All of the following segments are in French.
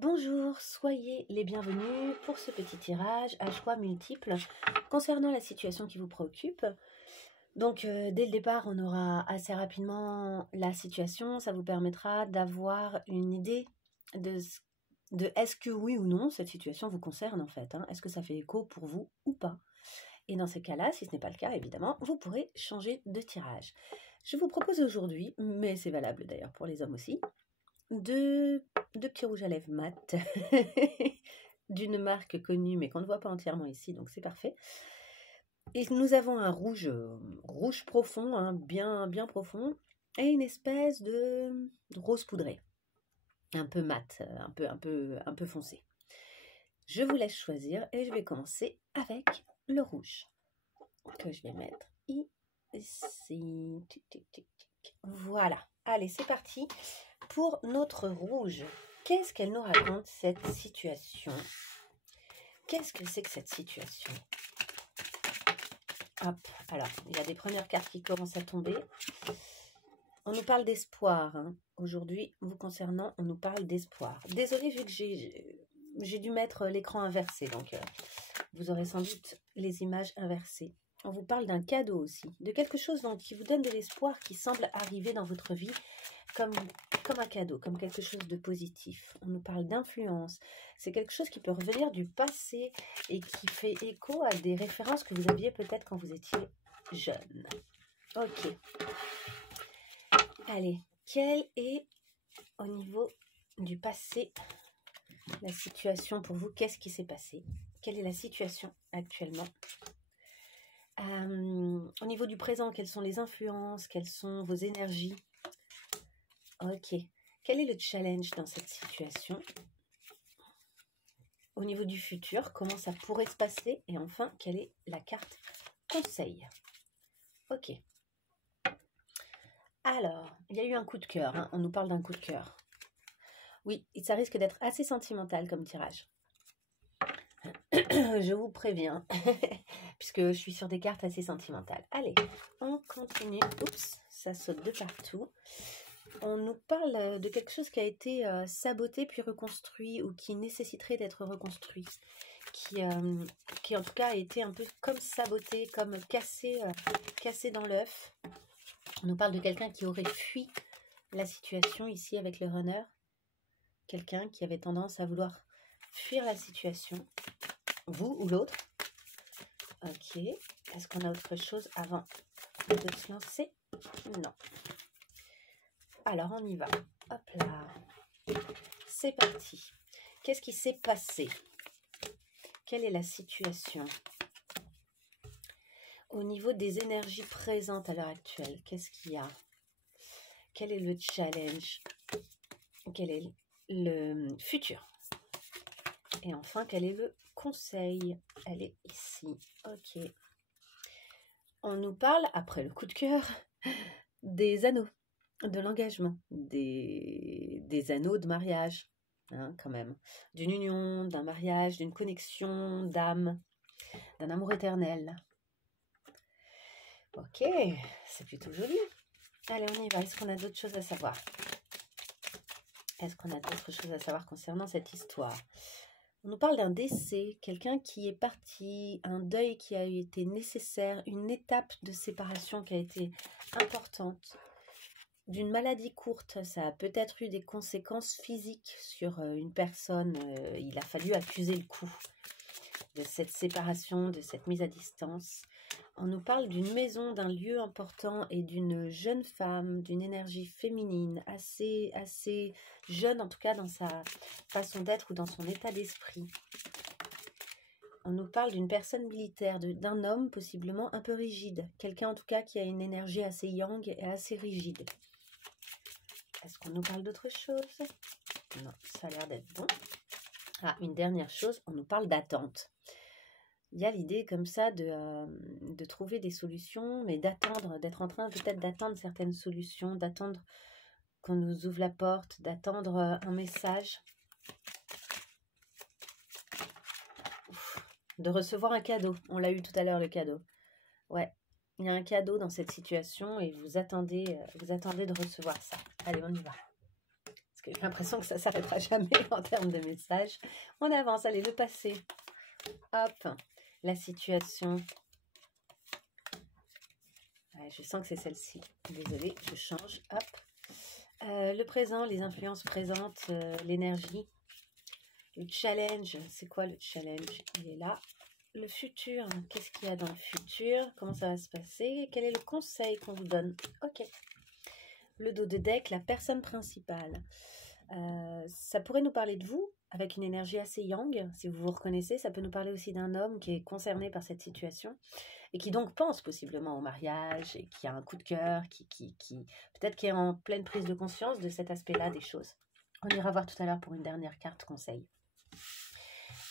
Bonjour, soyez les bienvenus pour ce petit tirage à choix multiples concernant la situation qui vous préoccupe. Donc dès le départ, on aura assez rapidement la situation, ça vous permettra d'avoir une idée de est-ce que oui ou non cette situation vous concerne en fait, hein. Est-ce que ça fait écho pour vous ou pas? Et dans ces cas-là, si ce n'est pas le cas, évidemment, vous pourrez changer de tirage. Je vous propose aujourd'hui, mais c'est valable d'ailleurs pour les hommes aussi, deux petits rouges à lèvres mat d'une marque connue mais qu'on ne voit pas entièrement ici, donc c'est parfait. Et nous avons un rouge profond, hein, bien profond, et une espèce de rose poudré, un peu mat, un peu foncé. Je vous laisse choisir et je vais commencer avec le rouge que je vais mettre ici. Voilà, allez, c'est parti pour notre rouge. Qu'est-ce qu'elle nous raconte, cette situation? Qu'est-ce que c'est que cette situation? Hop, alors, il y a des premières cartes qui commencent à tomber. On nous parle d'espoir, hein. Aujourd'hui, vous concernant, on nous parle d'espoir. Désolée, vu que j'ai dû mettre l'écran inversé, donc vous aurez sans doute les images inversées. On vous parle d'un cadeau aussi, de quelque chose donc, qui vous donne de l'espoir, qui semble arriver dans votre vie comme un cadeau, comme quelque chose de positif. On nous parle d'influence. C'est quelque chose qui peut revenir du passé et qui fait écho à des références que vous aviez peut-être quand vous étiez jeune. Ok. Allez, quelle est, au niveau du passé, la situation pour vous? Qu'est-ce qui s'est passé? Quelle est la situation actuellement? Au niveau du présent, quelles sont les influences? Quelles sont vos énergies? Ok. Quel est le challenge dans cette situation? Au niveau du futur, comment ça pourrait se passer? Et enfin, quelle est la carte conseil? Ok. Alors, il y a eu un coup de cœur, hein. On nous parle d'un coup de cœur. Oui, et ça risque d'être assez sentimental comme tirage. Je vous préviens, puisque je suis sur des cartes assez sentimentales. Allez, on continue. Oups, ça saute de partout. On nous parle de quelque chose qui a été saboté puis reconstruit ou qui nécessiterait d'être reconstruit. Qui en tout cas a été un peu comme saboté, comme cassé dans l'œuf. On nous parle de quelqu'un qui aurait fui la situation ici avec le runner. Quelqu'un qui avait tendance à vouloir fuir la situation. Vous ou l'autre. Ok. Est-ce qu'on a autre chose avant de se lancer? Non. Alors, on y va. Hop là. C'est parti. Qu'est-ce qui s'est passé? Quelle est la situation? Au niveau des énergies présentes à l'heure actuelle, qu'est-ce qu'il y a? Quel est le challenge? Quel est le futur? Et enfin, quel est le conseil? Elle est ici. Ok. On nous parle, après le coup de cœur, des anneaux, de l'engagement, des anneaux de mariage, hein, quand même. D'une union, d'un mariage, d'une connexion d'âme, d'un amour éternel. Ok, c'est plutôt joli. Allez, on y va. Est-ce qu'on a d'autres choses à savoir? Est-ce qu'on a d'autres choses à savoir concernant cette histoire? On nous parle d'un décès, quelqu'un qui est parti, un deuil qui a été nécessaire, une étape de séparation qui a été importante, d'une maladie courte. Ça a peut-être eu des conséquences physiques sur une personne. Il a fallu accuser le coup de cette séparation, de cette mise à distance. On nous parle d'une maison, d'un lieu important et d'une jeune femme, d'une énergie féminine, assez jeune en tout cas dans sa façon d'être ou dans son état d'esprit. On nous parle d'une personne militaire, d'un homme possiblement un peu rigide, quelqu'un en tout cas qui a une énergie assez yang et assez rigide. Est-ce qu'on nous parle d'autre chose? Non, ça a l'air d'être bon. Ah, une dernière chose, on nous parle d'attente. Il y a l'idée comme ça de trouver des solutions, mais d'attendre, d'être en train peut-être d'attendre certaines solutions, d'attendre qu'on nous ouvre la porte, d'attendre un message, de recevoir un cadeau. On l'a eu tout à l'heure, le cadeau. Ouais, il y a un cadeau dans cette situation et vous attendez de recevoir ça. Allez, on y va. Est-ce que j'ai l'impression que ça ne s'arrêtera jamais en termes de messages. On avance, allez, le passé. Hop, la situation. Ouais, je sens que c'est celle-ci. Désolée, je change. Hop. Le présent, les influences présentes, l'énergie. Le challenge, c'est quoi le challenge? Il est là. Le futur, qu'est-ce qu'il y a dans le futur? Comment ça va se passer? Quel est le conseil qu'on vous donne? Ok. Le dos de deck, la personne principale. Ça pourrait nous parler de vous, avec une énergie assez yang, si vous vous reconnaissez. Ça peut nous parler aussi d'un homme qui est concerné par cette situation et qui donc pense possiblement au mariage et qui a un coup de cœur, qui peut-être qui est en pleine prise de conscience de cet aspect-là des choses. On ira voir tout à l'heure pour une dernière carte conseil.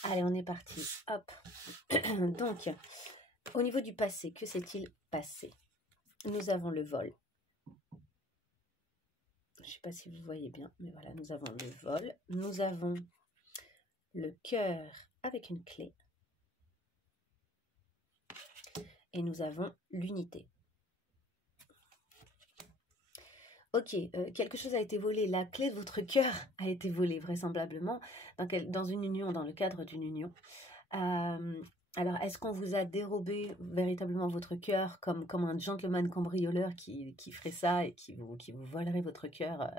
Allez, on est parti. Hop. Donc, au niveau du passé, que s'est-il passé? Nous avons le vol. Je ne sais pas si vous voyez bien, mais voilà, nous avons le vol. Nous avons le cœur avec une clé. Et nous avons l'unité. Ok, quelque chose a été volé. La clé de votre cœur a été volée, vraisemblablement, dans une union, dans le cadre d'une union. Alors, est-ce qu'on vous a dérobé véritablement votre cœur comme un gentleman cambrioleur qui ferait ça et qui vous volerait votre cœur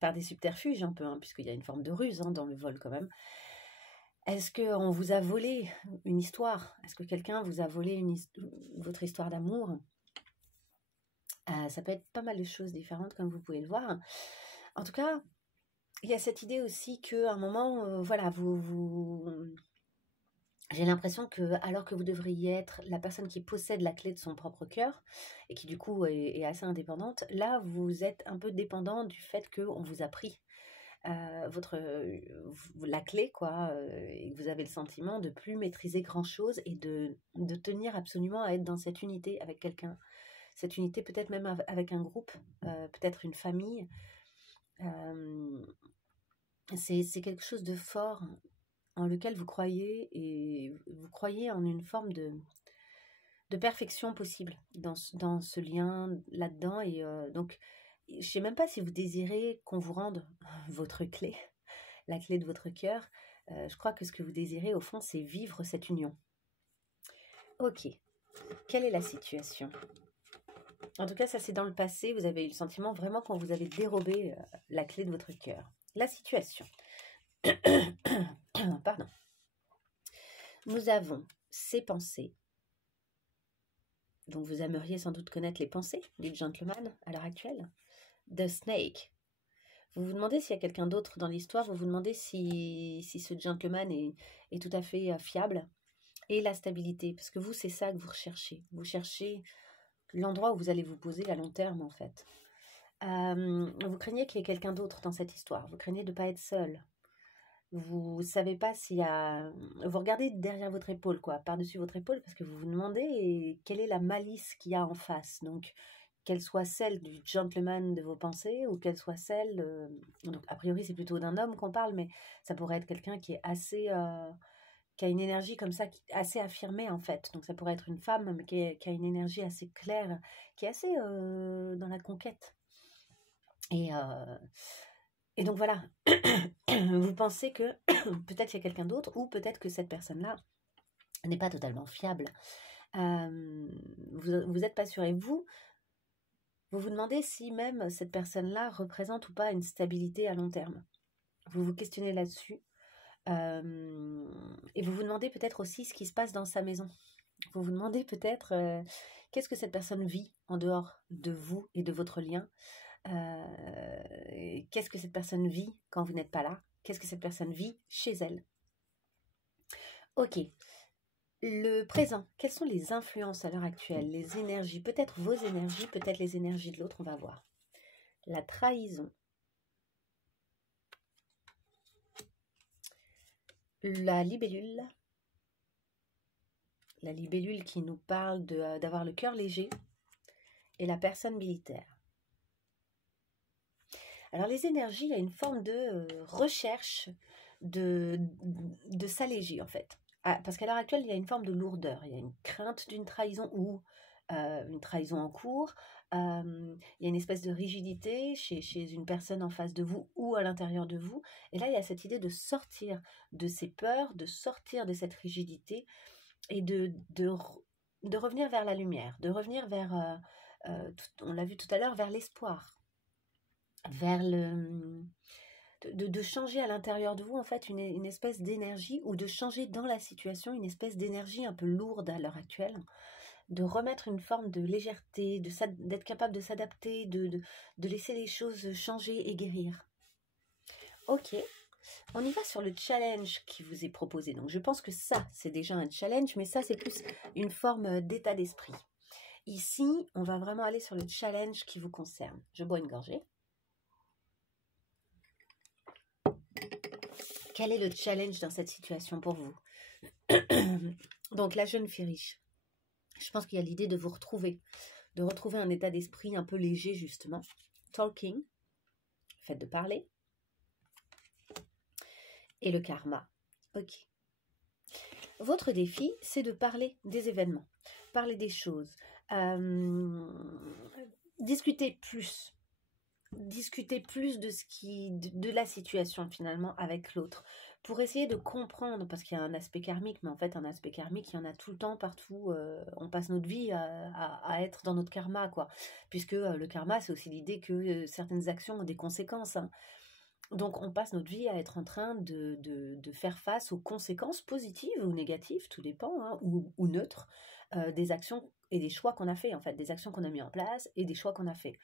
par des subterfuges un peu, hein, puisqu'il y a une forme de ruse dans le vol quand même. Est-ce qu'on vous a volé une histoire? Est-ce que quelqu'un vous a volé votre histoire d'amour? Ça peut être pas mal de choses différentes, comme vous pouvez le voir. En tout cas, il y a cette idée aussi qu'à un moment, voilà, j'ai l'impression que, alors que vous devriez être la personne qui possède la clé de son propre cœur, et qui du coup est assez indépendante, là, vous êtes un peu dépendant du fait qu'on vous a pris la clé, quoi, et que vous avez le sentiment de plus maîtriser grand-chose et de tenir absolument à être dans cette unité avec quelqu'un. Cette unité peut-être même avec un groupe, peut-être une famille. C'est quelque chose de fort en lequel vous croyez, et vous croyez en une forme de perfection possible dans ce lien là-dedans. Et donc, je ne sais même pas si vous désirez qu'on vous rende votre clé, la clé de votre cœur. Je crois que ce que vous désirez, au fond, c'est vivre cette union. Ok, quelle est la situation? En tout cas, ça c'est dans le passé, vous avez eu le sentiment vraiment qu'on vous avait dérobé la clé de votre cœur. La situation. Pardon. Nous avons ces pensées. Donc vous aimeriez sans doute connaître les pensées du gentleman à l'heure actuelle. The Snake. Vous vous demandez s'il y a quelqu'un d'autre dans l'histoire, vous vous demandez si ce gentleman est tout à fait fiable. Et la stabilité, parce que vous, c'est ça que vous recherchez. Vous cherchez l'endroit où vous allez vous poser à long terme, en fait. Vous craignez qu'il y ait quelqu'un d'autre dans cette histoire. Vous craignez de ne pas être seul. Vous ne savez pas s'il y a... Vous regardez derrière votre épaule, quoi, par-dessus votre épaule, parce que vous vous demandez quelle est la malice qu'il y a en face. Donc, qu'elle soit celle du gentleman de vos pensées, ou qu'elle soit celle... Donc, a priori, c'est plutôt d'un homme qu'on parle, mais ça pourrait être quelqu'un qui est assez... qui a une énergie comme ça, assez affirmée, en fait. Donc, ça pourrait être une femme, mais qui a une énergie assez claire, qui est assez dans la conquête. Et donc voilà, vous pensez que peut-être il y a quelqu'un d'autre, ou peut-être que cette personne-là n'est pas totalement fiable. Vous n'êtes pas sûr. Et vous vous demandez si même cette personne-là représente ou pas une stabilité à long terme. Vous vous questionnez là-dessus. Et vous vous demandez peut-être aussi ce qui se passe dans sa maison. Vous vous demandez peut-être qu'est-ce que cette personne vit en dehors de vous et de votre lien. Qu'est-ce que cette personne vit quand vous n'êtes pas là? Qu'est-ce que cette personne vit chez elle? Ok. Le présent, quelles sont les influences à l'heure actuelle? Les énergies, peut-être vos énergies, peut-être les énergies de l'autre, on va voir. La trahison. La libellule. La libellule qui nous parle d'avoir le cœur léger. Et la personne militaire. Alors les énergies, il y a une forme de recherche de s'alléger en fait. Parce qu'à l'heure actuelle, il y a une forme de lourdeur. Il y a une crainte d'une trahison ou une trahison en cours. il y a une espèce de rigidité chez une personne en face de vous ou à l'intérieur de vous. Et là, il y a cette idée de sortir de ces peurs, de sortir de cette rigidité et de revenir vers la lumière, de revenir vers, on l'a vu tout à l'heure, vers l'espoir, vers de changer à l'intérieur de vous, en fait, une espèce d'énergie, ou de changer dans la situation une espèce d'énergie un peu lourde à l'heure actuelle, de remettre une forme de légèreté, d'être capable de s'adapter, de laisser les choses changer et guérir. Ok, on y va sur le challenge qui vous est proposé. Donc je pense que ça, c'est déjà un challenge, mais ça, c'est plus une forme d'état d'esprit. Ici, on va vraiment aller sur le challenge qui vous concerne. Je bois une gorgée. Quel est le challenge dans cette situation pour vous? Donc la jeune fille riche. Je pense qu'il y a l'idée de vous retrouver, de retrouver un état d'esprit un peu léger justement. Talking, le fait de parler. Et le karma. Ok. Votre défi, c'est de parler des événements, parler des choses, discuter plus de la situation finalement avec l'autre, pour essayer de comprendre, parce qu'il y a un aspect karmique, mais en fait un aspect karmique, il y en a tout le temps, partout, on passe notre vie à être dans notre karma, quoi, puisque le karma, c'est aussi l'idée que certaines actions ont des conséquences, hein. Donc on passe notre vie à être en train de faire face aux conséquences positives ou négatives, tout dépend, hein, ou neutres, des actions et des choix qu'on a fait, en fait, des actions qu'on a mis en place et des choix qu'on a fait.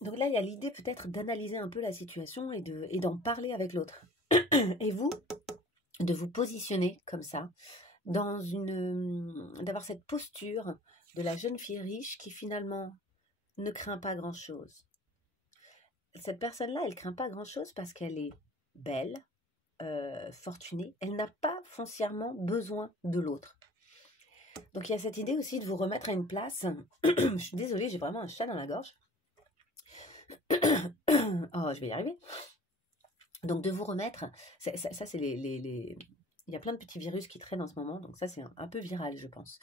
Donc là, il y a l'idée peut-être d'analyser un peu la situation et d'en parler avec l'autre. Et vous, de vous positionner comme ça, d'avoir cette posture de la jeune fille riche qui finalement ne craint pas grand-chose. Cette personne-là, elle ne craint pas grand-chose parce qu'elle est belle, fortunée. Elle n'a pas foncièrement besoin de l'autre. Donc il y a cette idée aussi de vous remettre à une place. Je suis désolée, j'ai vraiment un chat dans la gorge. Oh, je vais y arriver. Donc de vous remettre, ça c'est il y a plein de petits virus qui traînent en ce moment, donc ça c'est un peu viral, je pense.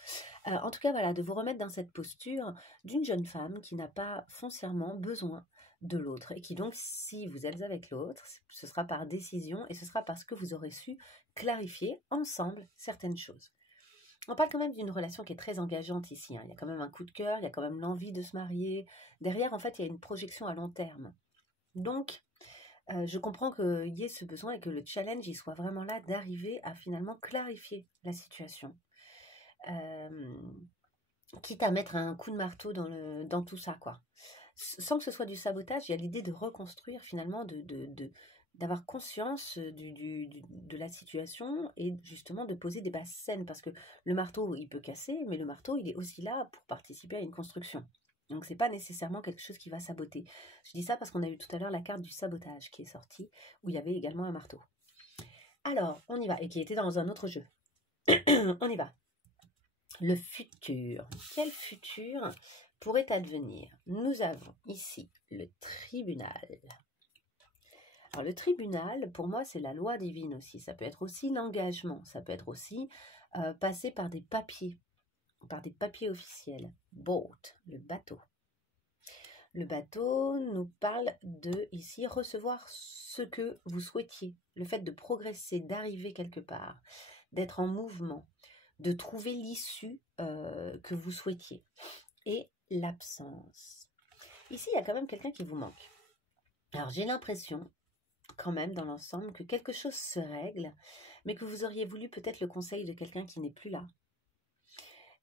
En tout cas, voilà, de vous remettre dans cette posture d'une jeune femme qui n'a pas foncièrement besoin de l'autre, et qui donc, si vous êtes avec l'autre, ce sera par décision, et ce sera parce que vous aurez su clarifier ensemble certaines choses. On parle quand même d'une relation qui est très engageante ici, hein. Il y a quand même un coup de cœur, il y a quand même l'envie de se marier. Derrière, en fait, il y a une projection à long terme. Donc, je comprends qu'il y ait ce besoin et que le challenge, il soit vraiment là d'arriver à finalement clarifier la situation. Quitte à mettre un coup de marteau dans tout ça, quoi. Sans que ce soit du sabotage, il y a l'idée de reconstruire finalement, d'avoir conscience de la situation et justement de poser des bases saines, parce que le marteau, il peut casser, mais le marteau, il est aussi là pour participer à une construction. Donc, c'est pas nécessairement quelque chose qui va saboter. Je dis ça parce qu'on a eu tout à l'heure la carte du sabotage qui est sortie, où il y avait également un marteau. Alors, on y va, et qui était dans un autre jeu. On y va. Le futur. Quel futur pourrait advenir? Nous avons ici le tribunal. Alors, le tribunal, pour moi, c'est la loi divine aussi. Ça peut être aussi l'engagement. Ça peut être aussi passer par des papiers officiels. Boat, le bateau. Le bateau nous parle de, ici, recevoir ce que vous souhaitiez. Le fait de progresser, d'arriver quelque part, d'être en mouvement, de trouver l'issue que vous souhaitiez. Et l'absence. Ici, il y a quand même quelqu'un qui vous manque. Alors, j'ai l'impression, quand même, dans l'ensemble, que quelque chose se règle, mais que vous auriez voulu peut-être le conseil de quelqu'un qui n'est plus là.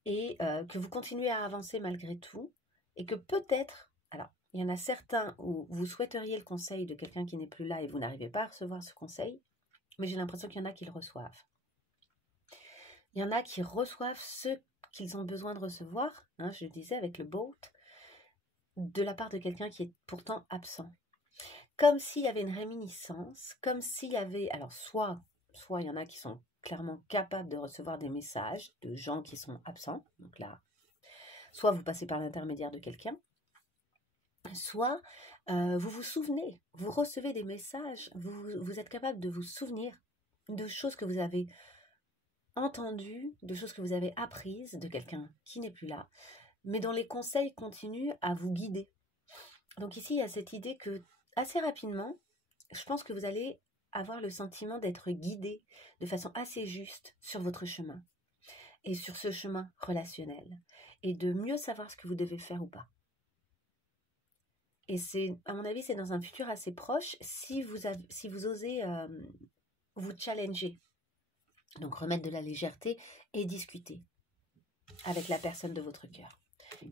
Et que vous continuez à avancer malgré tout, et que peut-être, alors, il y en a certains où vous souhaiteriez le conseil de quelqu'un qui n'est plus là et vous n'arrivez pas à recevoir ce conseil, mais j'ai l'impression qu'il y en a qui le reçoivent. Il y en a qui reçoivent ce qu'ils ont besoin de recevoir, hein, je le disais avec le boat, de la part de quelqu'un qui est pourtant absent. Comme s'il y avait une réminiscence, comme s'il y avait, alors soit il y en a qui sont clairement capables de recevoir des messages de gens qui sont absents, donc là, soit vous passez par l'intermédiaire de quelqu'un, soit vous vous souvenez, vous recevez des messages, vous êtes capable de vous souvenir de choses que vous avez entendues, de choses que vous avez apprises de quelqu'un qui n'est plus là, mais dont les conseils continuent à vous guider. Donc ici, il y a cette idée que assez rapidement, je pense que vous allez avoir le sentiment d'être guidé de façon assez juste sur votre chemin et sur ce chemin relationnel et de mieux savoir ce que vous devez faire ou pas. Et c'est, à mon avis, c'est dans un futur assez proche si vous osez vous challenger. Donc remettre de la légèreté et discuter avec la personne de votre cœur.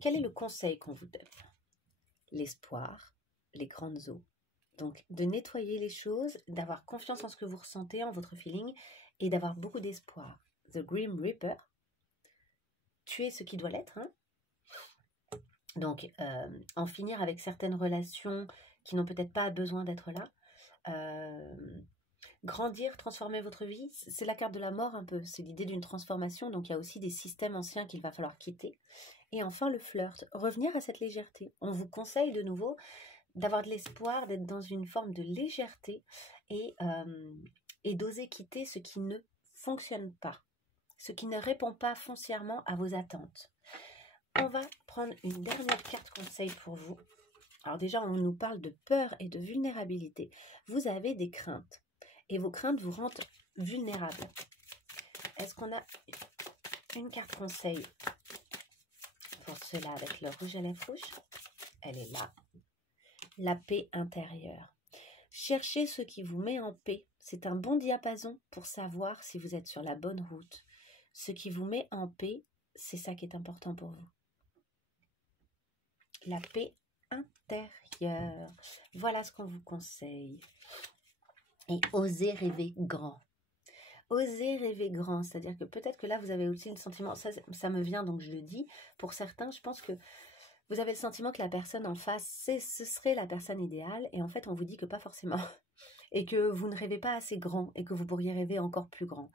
Quel est le conseil qu'on vous donne? L'espoir, les grandes eaux. Donc de nettoyer les choses, d'avoir confiance en ce que vous ressentez, en votre feeling, et d'avoir beaucoup d'espoir. The Grim Reaper, tuer ce qui doit l'être. Hein. Donc en finir avec certaines relations qui n'ont peut-être pas besoin d'être là. Grandir, transformer votre vie, c'est la carte de la mort un peu, c'est l'idée d'une transformation, donc il y a aussi des systèmes anciens qu'il va falloir quitter. Et enfin le flirt, revenir à cette légèreté. On vous conseille de nouveau d'avoir de l'espoir, d'être dans une forme de légèreté et d'oser quitter ce qui ne fonctionne pas, ce qui ne répond pas foncièrement à vos attentes. On va prendre une dernière carte conseil pour vous. Alors déjà, on nous parle de peur et de vulnérabilité. Vous avez des craintes et vos craintes vous rendent vulnérables. Est-ce qu'on a une carte conseil pour cela avec le rouge à lèvres rouge? Elle est là. La paix intérieure. Cherchez ce qui vous met en paix. C'est un bon diapason pour savoir si vous êtes sur la bonne route. Ce qui vous met en paix, c'est ça qui est important pour vous. La paix intérieure. Voilà ce qu'on vous conseille. Et osez rêver grand. Osez rêver grand, c'est-à-dire que peut-être que là, vous avez aussi le sentiment, ça me vient donc je le dis, pour certains, je pense que vous avez le sentiment que la personne en face, ce serait la personne idéale, et en fait, on vous dit que pas forcément, et que vous ne rêvez pas assez grand, et que vous pourriez rêver encore plus grand.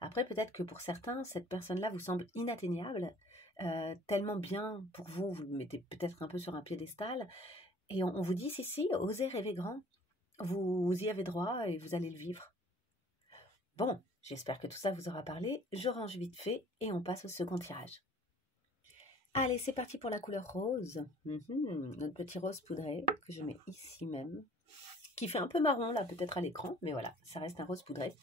Après, peut-être que pour certains, cette personne-là vous semble inatteignable, tellement bien pour vous, vous le mettez peut-être un peu sur un piédestal, et on vous dit, si, osez rêver grand, vous y avez droit, et vous allez le vivre. Bon, j'espère que tout ça vous aura parlé, je range vite fait, et on passe au second tirage. Allez, c'est parti pour la couleur rose. Notre petit rose poudré que je mets ici même. Qui fait un peu marron là peut-être à l'écran. Mais voilà, ça reste un rose poudré.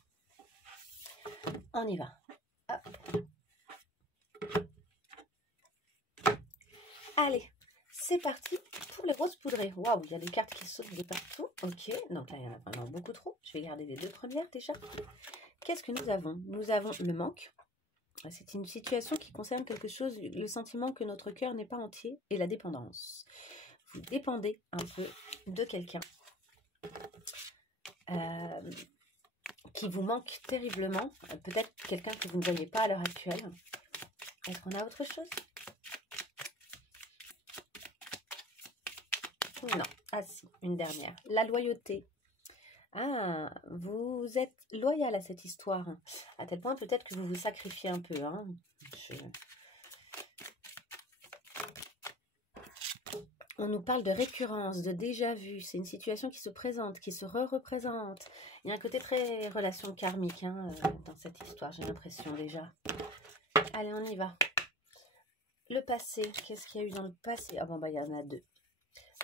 On y va. Hop. Allez, c'est parti pour les roses poudrées. Waouh, il y a des cartes qui sautent de partout. Ok, donc là il y en a vraiment beaucoup trop. Je vais garder les deux premières déjà. Qu'est-ce que nous avons? Nous avons le manque. C'est une situation qui concerne quelque chose, le sentiment que notre cœur n'est pas entier et la dépendance. Vous dépendez un peu de quelqu'un qui vous manque terriblement. Peut-être quelqu'un que vous ne voyez pas à l'heure actuelle. Est-ce qu'on a autre chose? Non. Ah si, une dernière. La loyauté. Ah, vous êtes loyal à cette histoire. À tel point peut-être que vous vous sacrifiez un peu. Hein. On nous parle de récurrence, de déjà-vu. C'est une situation qui se présente, qui se représente. Il y a un côté très relation karmique hein, dans cette histoire, j'ai l'impression déjà. Allez, on y va. Le passé, qu'est-ce qu'il y a eu dans le passé? Ah bon, bah il y en a deux.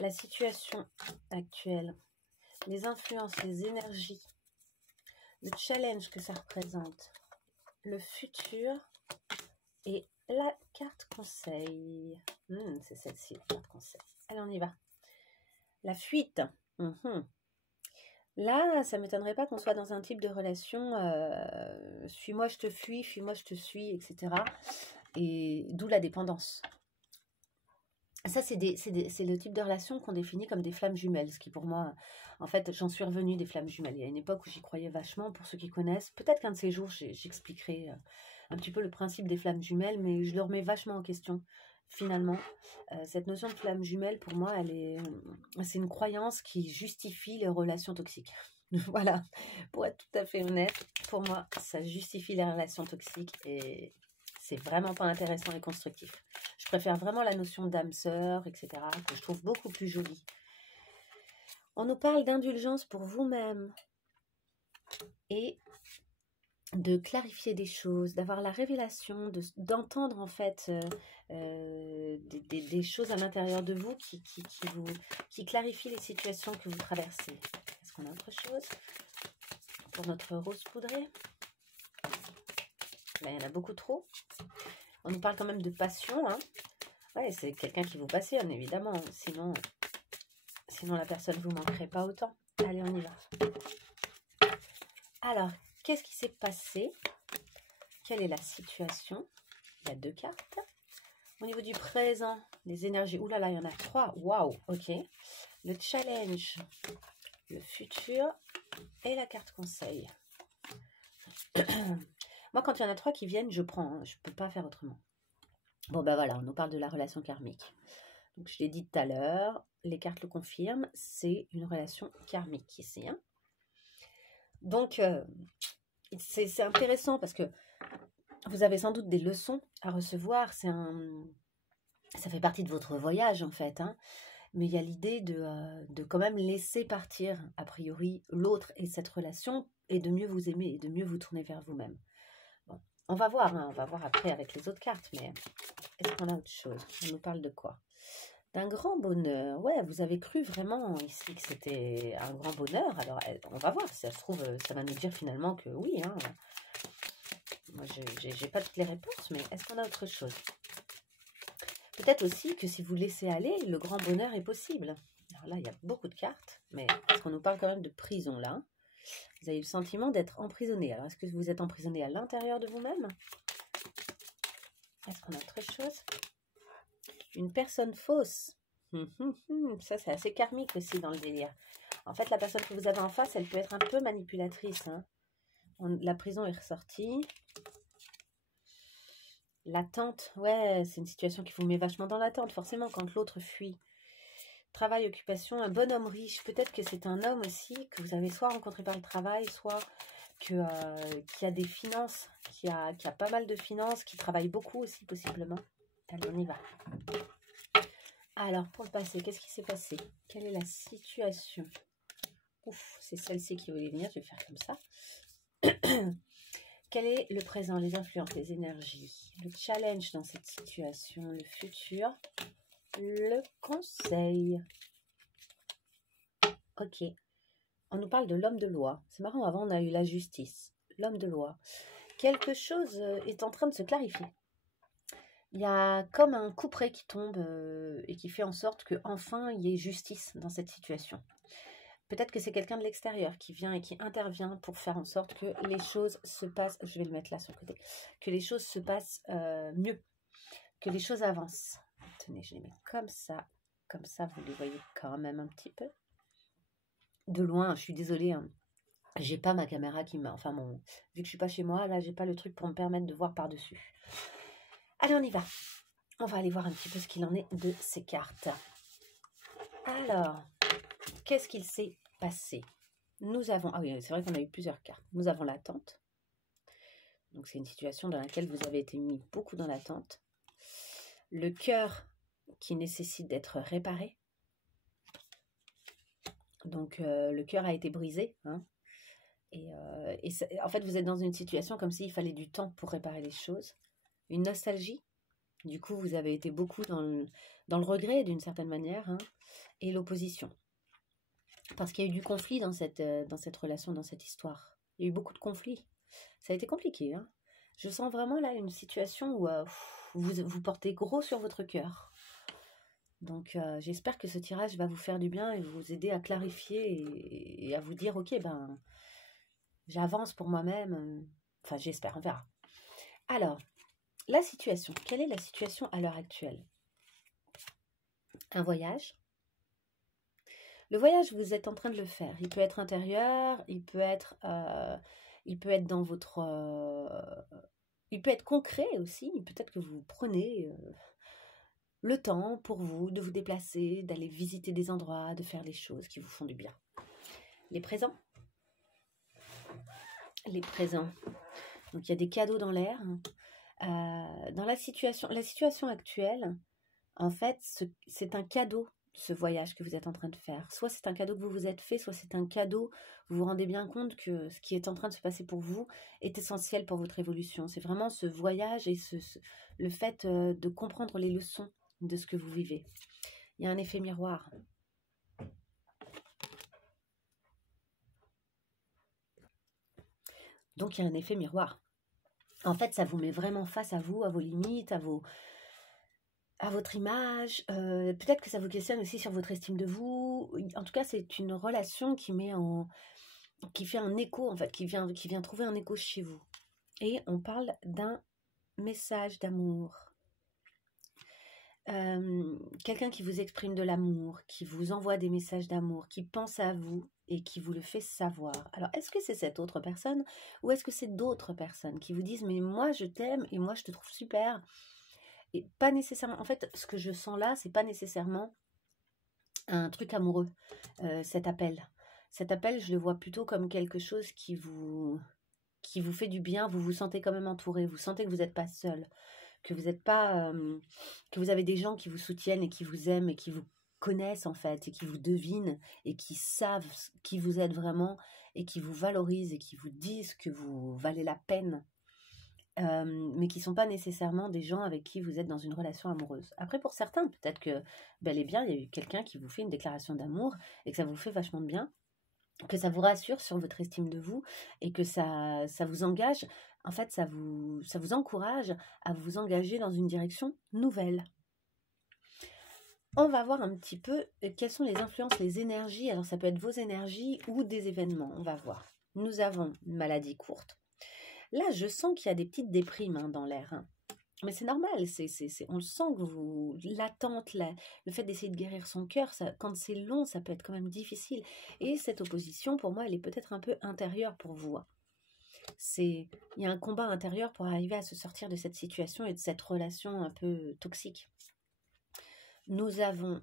La situation actuelle, les influences, les énergies, le challenge que ça représente, le futur et la carte conseil. C'est celle-ci, la carte conseil. Allez, on y va. La fuite. Là, ça ne m'étonnerait pas qu'on soit dans un type de relation suis-moi, je te fuis, fuis-moi, je te suis, etc. Et d'où la dépendance. Ça, c'est le type de relation qu'on définit comme des flammes jumelles. Ce qui, pour moi, en fait, j'en suis revenue des flammes jumelles. Il y a une époque où j'y croyais vachement, pour ceux qui connaissent. Peut-être qu'un de ces jours, j'expliquerai un petit peu le principe des flammes jumelles, mais je le remets vachement en question. Finalement, cette notion de flamme jumelle, pour moi, c'est une croyance qui justifie les relations toxiques. Voilà, pour être tout à fait honnête, pour moi, ça justifie les relations toxiques et c'est vraiment pas intéressant et constructif. Je préfère vraiment la notion d'âme sœur, etc., que je trouve beaucoup plus jolie. On nous parle d'indulgence pour vous-même et de clarifier des choses, d'avoir la révélation, d'entendre en fait des choses à l'intérieur de vous qui clarifient les situations que vous traversez. Est-ce qu'on a autre chose pour notre rose poudrée? Là, il y en a beaucoup trop. On nous parle quand même de passion. Hein. Ouais, c'est quelqu'un qui vous passionne, évidemment. Sinon la personne ne vous manquerait pas autant. Allez, on y va. Alors, qu'est-ce qui s'est passé? Quelle est la situation? Il y a 2 cartes. Au niveau du présent, les énergies. Ouh là là, il y en a 3. Waouh, ok. Le challenge, le futur et la carte conseil. Moi, quand il y en a 3 qui viennent, je prends. Hein. Je ne peux pas faire autrement. Bon, ben voilà, on nous parle de la relation karmique. Donc, je l'ai dit tout à l'heure, les cartes le confirment, c'est une relation karmique ici. Hein. Donc, c'est intéressant parce que vous avez sans doute des leçons à recevoir. Ça fait partie de votre voyage, en fait. Hein. Mais il y a l'idée de quand même laisser partir, a priori, l'autre et cette relation, et de mieux vous aimer, et de mieux vous tourner vers vous-même. Bon, on va voir, hein, on va voir après avec les autres cartes, mais est-ce qu'on a autre chose? On nous parle de quoi? D'un grand bonheur. Ouais, vous avez cru vraiment ici que c'était un grand bonheur. Alors, on va voir. Si ça se trouve, ça va nous dire finalement que oui. Hein. Moi, j'ai pas toutes les réponses, mais est-ce qu'on a autre chose? Peut-être aussi que si vous laissez aller, le grand bonheur est possible. Alors là, il y a beaucoup de cartes, mais est-ce qu'on nous parle quand même de prison, là? Vous avez le sentiment d'être emprisonné. Alors, est-ce que vous êtes emprisonné à l'intérieur de vous-même? Est-ce qu'on a autre chose? Une personne fausse. Ça, c'est assez karmique aussi dans le délire. En fait, la personne que vous avez en face, elle peut être un peu manipulatrice. Hein. La prison est ressortie. L'attente, ouais, c'est une situation qui vous met vachement dans l'attente. Forcément, quand l'autre fuit. Travail, occupation, un bonhomme riche. Peut-être que c'est un homme aussi que vous avez soit rencontré par le travail, soit qui a des finances, qui a pas mal de finances, qui travaille beaucoup aussi possiblement. Allez, on y va. Alors, pour le passé, qu'est-ce qui s'est passé? Quelle est la situation? Ouf, c'est celle-ci qui voulait venir, je vais faire comme ça. Quel est le présent, les influences, les énergies, le challenge dans cette situation, le futur, le conseil? Ok. On nous parle de l'homme de loi. C'est marrant, avant on a eu la justice. L'homme de loi. Quelque chose est en train de se clarifier. Il y a comme un couperet qui tombe et qui fait en sorte qu'enfin il y ait justice dans cette situation. Peut-être que c'est quelqu'un de l'extérieur qui vient et qui intervient pour faire en sorte que les choses se passent, je vais le mettre là sur le côté, que les choses se passent mieux, que les choses avancent. Tenez, je les mets comme ça vous les voyez quand même un petit peu. De loin, je suis désolée, hein. J'ai pas ma caméra qui m'a... Enfin, vu que je suis pas chez moi, là, j'ai pas le truc pour me permettre de voir par-dessus. Allez, on y va. On va aller voir un petit peu ce qu'il en est de ces cartes. Alors, qu'est-ce qu'il s'est passé? Nous avons... Ah oui, c'est vrai qu'on a eu plusieurs cartes. Nous avons l'attente. Donc, c'est une situation dans laquelle vous avez été mis beaucoup dans l'attente. Le cœur qui nécessite d'être réparé. Donc, le cœur a été brisé, hein. Et en fait, vous êtes dans une situation comme s'il fallait du temps pour réparer les choses. Une nostalgie. Du coup, vous avez été beaucoup dans le regret, d'une certaine manière, hein, et l'opposition. Parce qu'il y a eu du conflit dans cette relation, dans cette histoire. Il y a eu beaucoup de conflits. Ça a été compliqué. Hein. Je sens vraiment là une situation où vous portez gros sur votre cœur. Donc, j'espère que ce tirage va vous faire du bien et vous aider à clarifier et à vous dire, ok, ben... j'avance pour moi-même. Enfin, j'espère, on verra. Alors, la situation. Quelle est la situation à l'heure actuelle? Un voyage. Le voyage, vous êtes en train de le faire. Il peut être intérieur, il peut être dans votre... il peut être concret aussi. Peut-être que vous prenez le temps pour vous de vous déplacer, d'aller visiter des endroits, de faire des choses qui vous font du bien. Les présents. Les présents. Donc, il y a des cadeaux dans l'air. Dans la situation actuelle, en fait, c'est un cadeau ce voyage que vous êtes en train de faire. Soit c'est un cadeau que vous vous êtes fait, soit c'est un cadeau, vous vous rendez bien compte que ce qui est en train de se passer pour vous est essentiel pour votre évolution. C'est vraiment ce voyage et le fait de comprendre les leçons de ce que vous vivez. Il y a un effet miroir. Donc il y a un effet miroir. En fait, ça vous met vraiment face à vous, à vos limites, à votre image. Peut-être que ça vous questionne aussi sur votre estime de vous. En tout cas, c'est une relation qui fait un écho, en fait, qui vient trouver un écho chez vous. Et on parle d'un message d'amour. Quelqu'un qui vous exprime de l'amour, qui vous envoie des messages d'amour, qui pense à vous et qui vous le fait savoir. Alors, est-ce que c'est cette autre personne ou est-ce que c'est d'autres personnes qui vous disent « mais moi je t'aime et moi je te trouve super ». Et pas nécessairement, en fait, ce que je sens là, c'est pas nécessairement un truc amoureux, cet appel. Cet appel, je le vois plutôt comme quelque chose qui vous fait du bien, vous vous sentez quand même entouré, vous sentez que vous n'êtes pas seul, que vous n'êtes pas, que vous avez des gens qui vous soutiennent et qui vous aiment et qui vous connaissent en fait, et qui vous devinent et qui savent qui vous êtes vraiment et qui vous valorisent et qui vous disent que vous valez la peine. Mais qui ne sont pas nécessairement des gens avec qui vous êtes dans une relation amoureuse. Après, pour certains, peut-être que bel et bien, il y a eu quelqu'un qui vous fait une déclaration d'amour et que ça vous fait vachement de bien, que ça vous rassure sur votre estime de vous et que ça vous engage, en fait, ça vous encourage à vous engager dans une direction nouvelle. On va voir un petit peu quelles sont les influences, les énergies. Alors, ça peut être vos énergies ou des événements, on va voir. Nous avons une maladie courte. Là, je sens qu'il y a des petites déprimes dans l'air. Mais c'est normal, on le sent que l'attente, le fait d'essayer de guérir son cœur, quand c'est long, ça peut être quand même difficile. Et cette opposition, pour moi, elle est peut-être un peu intérieure pour vous. Il y a un combat intérieur pour arriver à se sortir de cette situation et de cette relation un peu toxique. Nous avons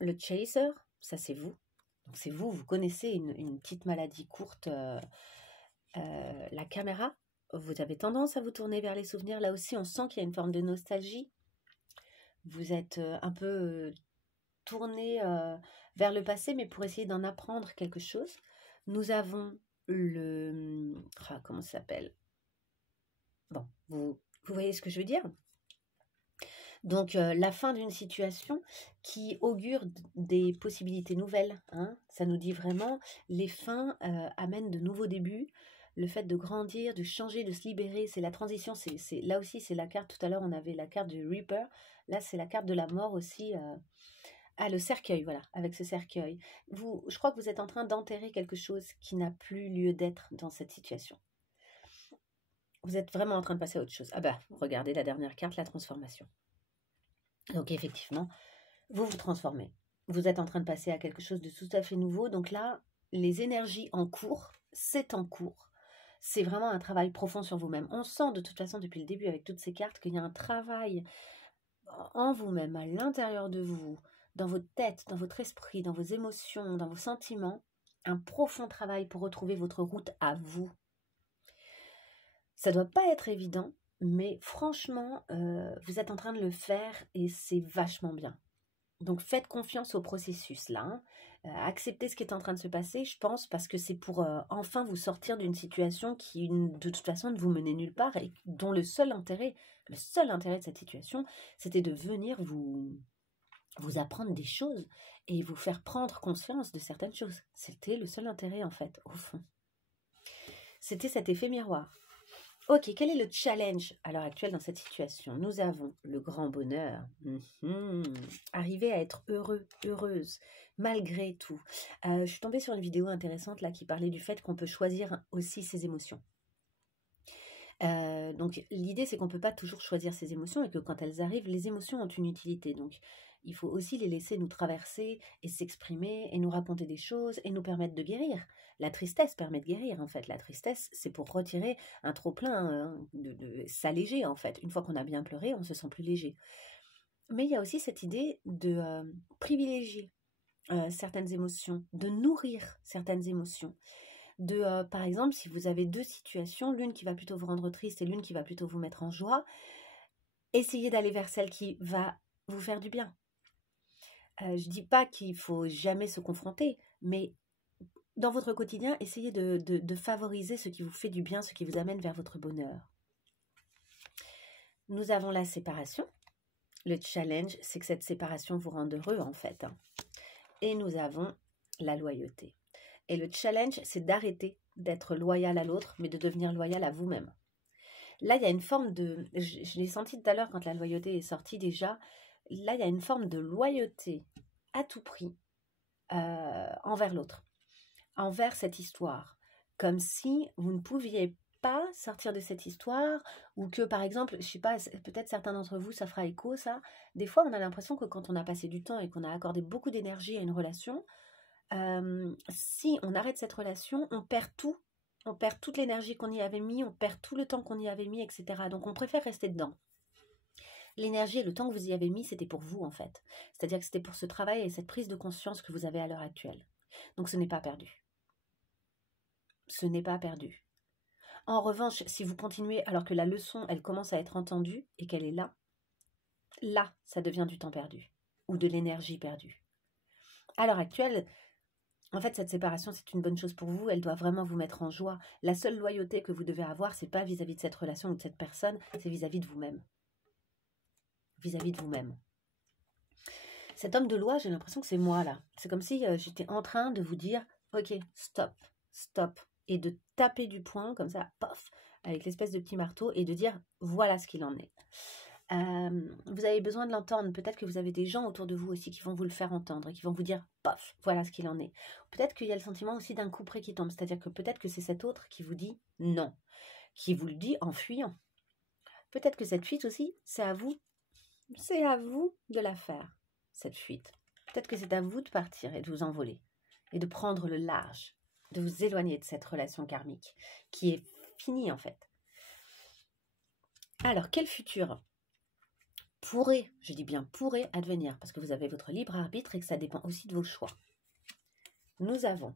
le chaser, ça c'est vous. Donc c'est vous connaissez une petite maladie courte, la caméra. Vous avez tendance à vous tourner vers les souvenirs. Là aussi, on sent qu'il y a une forme de nostalgie. Vous êtes un peu tourné vers le passé, mais pour essayer d'en apprendre quelque chose. Nous avons comment ça s'appelle? Bon, vous voyez ce que je veux dire? Donc, la fin d'une situation qui augure des possibilités nouvelles. Ça nous dit vraiment, les fins amènent de nouveaux débuts. Le fait de grandir, de changer, de se libérer, c'est la transition. Là aussi, c'est la carte. Tout à l'heure, on avait la carte du Reaper. Là, c'est la carte de la mort aussi. Le cercueil, voilà, avec ce cercueil. Je crois que vous êtes en train d'enterrer quelque chose qui n'a plus lieu d'être dans cette situation. Vous êtes vraiment en train de passer à autre chose. Ah bah, regardez la dernière carte, la transformation. Donc effectivement, vous vous transformez. Vous êtes en train de passer à quelque chose de tout à fait nouveau. Donc là, les énergies en cours, c'est en cours. C'est vraiment un travail profond sur vous-même. On sent de toute façon depuis le début avec toutes ces cartes qu'il y a un travail en vous-même, à l'intérieur de vous, dans votre tête, dans votre esprit, dans vos émotions, dans vos sentiments. Un profond travail pour retrouver votre route à vous. Ça ne doit pas être évident, mais franchement, vous êtes en train de le faire et c'est vachement bien. Donc faites confiance au processus là. Acceptez ce qui est en train de se passer, je pense, parce que c'est pour enfin vous sortir d'une situation qui, de toute façon, ne vous menait nulle part et dont le seul intérêt de cette situation, c'était de venir vous apprendre des choses et vous faire prendre conscience de certaines choses. C'était le seul intérêt, en fait, au fond. C'était cet effet miroir. Ok, quel est le challenge à l'heure actuelle dans cette situation? Nous avons le grand bonheur, arriver à être heureux, heureuse, malgré tout. Je suis tombée sur une vidéo intéressante là qui parlait du fait qu'on peut choisir aussi ses émotions. Donc l'idée c'est qu'on ne peut pas toujours choisir ses émotions et que quand elles arrivent, les émotions ont une utilité. Donc il faut aussi les laisser nous traverser et s'exprimer et nous raconter des choses et nous permettre de guérir. La tristesse permet de guérir en fait. La tristesse c'est pour retirer un trop-plein, de s'alléger en fait. Une fois qu'on a bien pleuré, on se sent plus léger. Mais il y a aussi cette idée de privilégier certaines émotions, de nourrir certaines émotions. Par exemple, si vous avez deux situations, l'une qui va plutôt vous rendre triste et l'une qui va plutôt vous mettre en joie, essayez d'aller vers celle qui va vous faire du bien. Je dis pas qu'il faut jamais se confronter, mais dans votre quotidien, essayez de favoriser ce qui vous fait du bien, ce qui vous amène vers votre bonheur. Nous avons la séparation. Le challenge, c'est que cette séparation vous rende heureux en fait. Et nous avons la loyauté. Et le challenge, c'est d'arrêter d'être loyal à l'autre, mais de devenir loyal à vous-même. Là, il y a une forme de... Je l'ai senti tout à l'heure quand la loyauté est sortie déjà. Là, il y a une forme de loyauté à tout prix envers l'autre, envers cette histoire. Comme si vous ne pouviez pas sortir de cette histoire, ou que par exemple, je sais pas, peut-être certains d'entre vous, ça fera écho ça, des fois on a l'impression que quand on a passé du temps et qu'on a accordé beaucoup d'énergie à une relation, si on arrête cette relation, on perd tout, on perd toute l'énergie qu'on y avait mis, on perd tout le temps qu'on y avait mis, etc. Donc on préfère rester dedans. L'énergie et le temps que vous y avez mis, c'était pour vous en fait. C'est-à-dire que c'était pour ce travail et cette prise de conscience que vous avez à l'heure actuelle. Donc ce n'est pas perdu. Ce n'est pas perdu. En revanche, si vous continuez alors que la leçon, elle commence à être entendue et qu'elle est là, là, ça devient du temps perdu ou de l'énergie perdue. À l'heure actuelle, en fait, cette séparation, c'est une bonne chose pour vous. Elle doit vraiment vous mettre en joie. La seule loyauté que vous devez avoir, c'est pas vis-à-vis de cette relation ou de cette personne, c'est vis-à-vis de vous-même. Vis-à-vis de vous-même. Cet homme de loi, j'ai l'impression que c'est moi là. C'est comme si j'étais en train de vous dire, ok, stop, stop. Et de taper du poing, comme ça, pof, avec l'espèce de petit marteau, et de dire, voilà ce qu'il en est. Vous avez besoin de l'entendre. Peut-être que vous avez des gens autour de vous aussi qui vont vous le faire entendre et qui vont vous dire, pof, voilà ce qu'il en est. Peut-être qu'il y a le sentiment aussi d'un couperet qui tombe. C'est-à-dire que peut-être que c'est cet autre qui vous dit non, qui vous le dit en fuyant. Peut-être que cette fuite aussi, c'est à vous de la faire, cette fuite. Peut-être que c'est à vous de partir et de vous envoler et de prendre le large, de vous éloigner de cette relation karmique qui est finie en fait. Alors, quel futur pourrait, je dis bien pourrait advenir, parce que vous avez votre libre arbitre et que ça dépend aussi de vos choix. Nous avons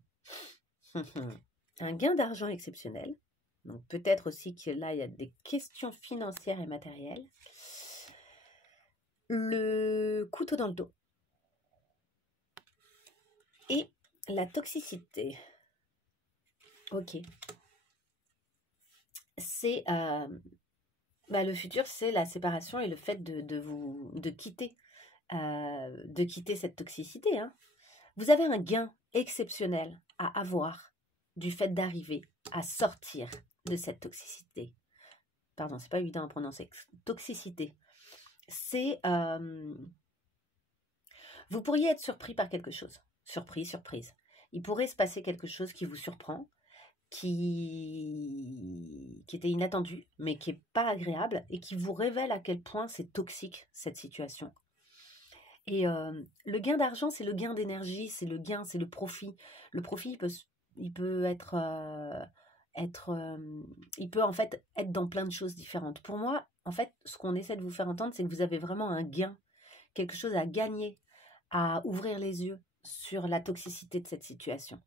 un gain d'argent exceptionnel, donc peut-être aussi que là il y a des questions financières et matérielles, le couteau dans le dos et la toxicité. Ok. C'est le futur, c'est la séparation et le fait de quitter cette toxicité. Hein. Vous avez un gain exceptionnel à avoir du fait d'arriver à sortir de cette toxicité. Pardon, c'est pas évident à prononcer. Toxicité. C'est vous pourriez être surpris par quelque chose. Surprise. Il pourrait se passer quelque chose qui vous surprend, qui était inattendu, mais qui n'est pas agréable et qui vous révèle à quel point c'est toxique cette situation. Et le gain d'argent, c'est le gain d'énergie, c'est le gain, c'est le profit. Le profit, il peut être, il peut en fait être dans plein de choses différentes. Pour moi, en fait, ce qu'on essaie de vous faire entendre, c'est que vous avez vraiment un gain, quelque chose à gagner, à ouvrir les yeux sur la toxicité de cette situation.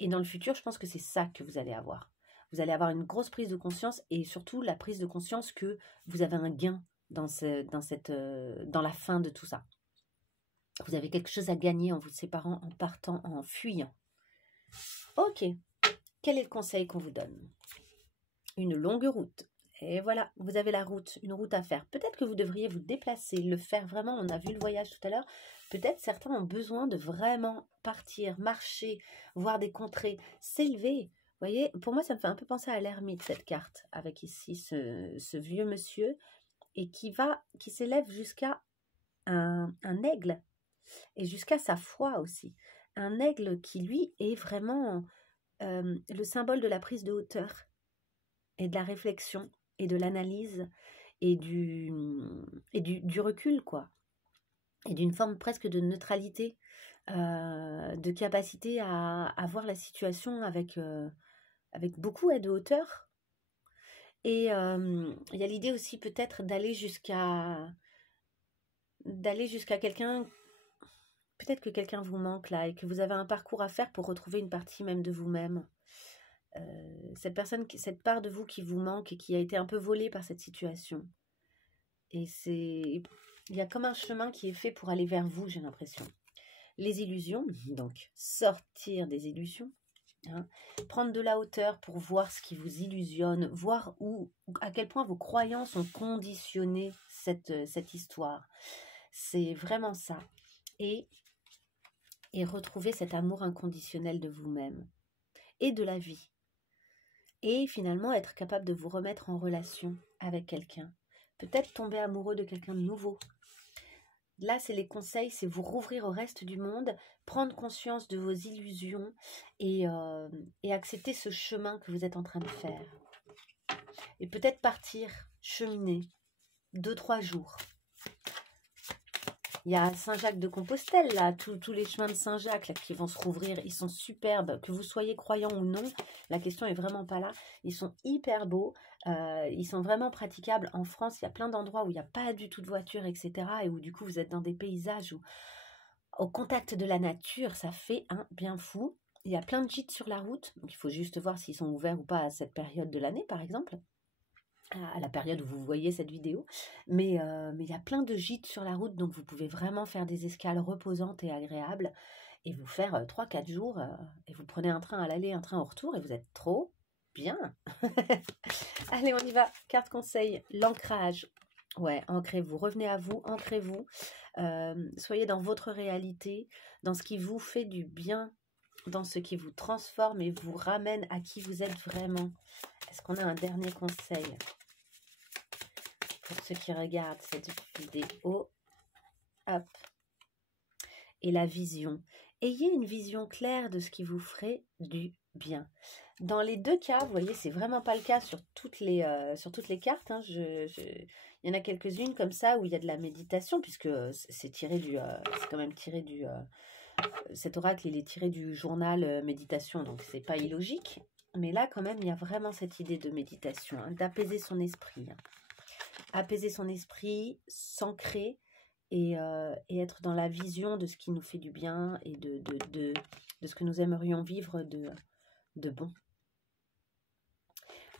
Et dans le futur, je pense que c'est ça que vous allez avoir. Vous allez avoir une grosse prise de conscience et surtout la prise de conscience que vous avez un gain dans la fin de tout ça. Vous avez quelque chose à gagner en vous séparant, en partant, en fuyant. Ok, quel est le conseil qu'on vous donne? Une longue route. Et voilà, vous avez une route à faire. Peut-être que vous devriez vous déplacer, le faire vraiment. On a vu le voyage tout à l'heure. Peut-être certains ont besoin de vraiment partir, marcher, voir des contrées, s'élever. Vous voyez, pour moi, ça me fait un peu penser à l'ermite, cette carte, avec ici ce vieux monsieur, et qui s'élève jusqu'à un aigle, et jusqu'à sa foi aussi. Un aigle qui, lui, est vraiment le symbole de la prise de hauteur, et de la réflexion, et de l'analyse, et du recul, quoi. Et d'une forme presque de neutralité, de capacité à voir la situation avec beaucoup de hauteur. Et il y a l'idée aussi peut-être d'aller jusqu'à quelqu'un, peut-être que quelqu'un vous manque là, et que vous avez un parcours à faire pour retrouver une partie même de vous-même. Cette part de vous qui vous manque et qui a été un peu volée par cette situation. Et il y a comme un chemin qui est fait pour aller vers vous, j'ai l'impression. Les illusions, donc sortir des illusions, hein, prendre de la hauteur pour voir ce qui vous illusionne, voir à quel point vos croyances ont conditionné cette histoire. C'est vraiment ça. Et retrouver cet amour inconditionnel de vous-même et de la vie. Et finalement, être capable de vous remettre en relation avec quelqu'un. Peut-être tomber amoureux de quelqu'un de nouveau. Là, c'est les conseils, c'est vous rouvrir au reste du monde, prendre conscience de vos illusions et accepter ce chemin que vous êtes en train de faire. Et peut-être partir, cheminer, 2-3 jours. Il y a Saint-Jacques-de-Compostelle, là, tous les chemins de Saint-Jacques là, qui vont se rouvrir, ils sont superbes, que vous soyez croyant ou non, la question est vraiment pas là, ils sont hyper beaux, ils sont vraiment praticables. En France, il y a plein d'endroits où il n'y a pas du tout de voiture, etc. et où du coup vous êtes dans des paysages où, au contact de la nature, ça fait un bien fou. Il y a plein de gîtes sur la route, donc il faut juste voir s'ils sont ouverts ou pas à cette période de l'année, par exemple. À la période où vous voyez cette vidéo, mais il y a plein de gîtes sur la route, donc vous pouvez vraiment faire des escales reposantes et agréables, et vous faire 3-4 jours, et vous prenez un train à l'aller, un train au retour, et vous êtes trop bien. Allez, on y va. Carte conseil, l'ancrage. Ouais, ancrez-vous, revenez à vous, ancrez-vous, soyez dans votre réalité, dans ce qui vous fait du bien, dans ce qui vous transforme et vous ramène à qui vous êtes vraiment. Est-ce qu'on a un dernier conseil pour ceux qui regardent cette vidéo? Hop. Et la vision. Ayez une vision claire de ce qui vous ferait du bien. Dans les deux cas, vous voyez, c'est vraiment pas le cas sur toutes les cartes. Hein. Il y en a quelques-unes comme ça où il y a de la méditation, puisque c'est tiré c'est quand même tiré du... cet oracle, il est tiré du journal méditation, donc c'est pas illogique. Mais là, quand même, il y a vraiment cette idée de méditation, hein, d'apaiser son esprit. Hein. Apaiser son esprit, s'ancrer et être dans la vision de ce qui nous fait du bien et de ce que nous aimerions vivre de bon.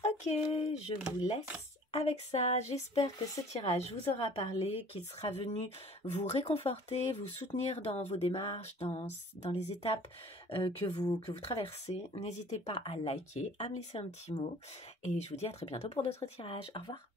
Ok, je vous laisse avec ça. J'espère que ce tirage vous aura parlé, qu'il sera venu vous réconforter, vous soutenir dans vos démarches, dans les étapes que vous traversez. N'hésitez pas à liker, à me laisser un petit mot. Et je vous dis à très bientôt pour d'autres tirages. Au revoir.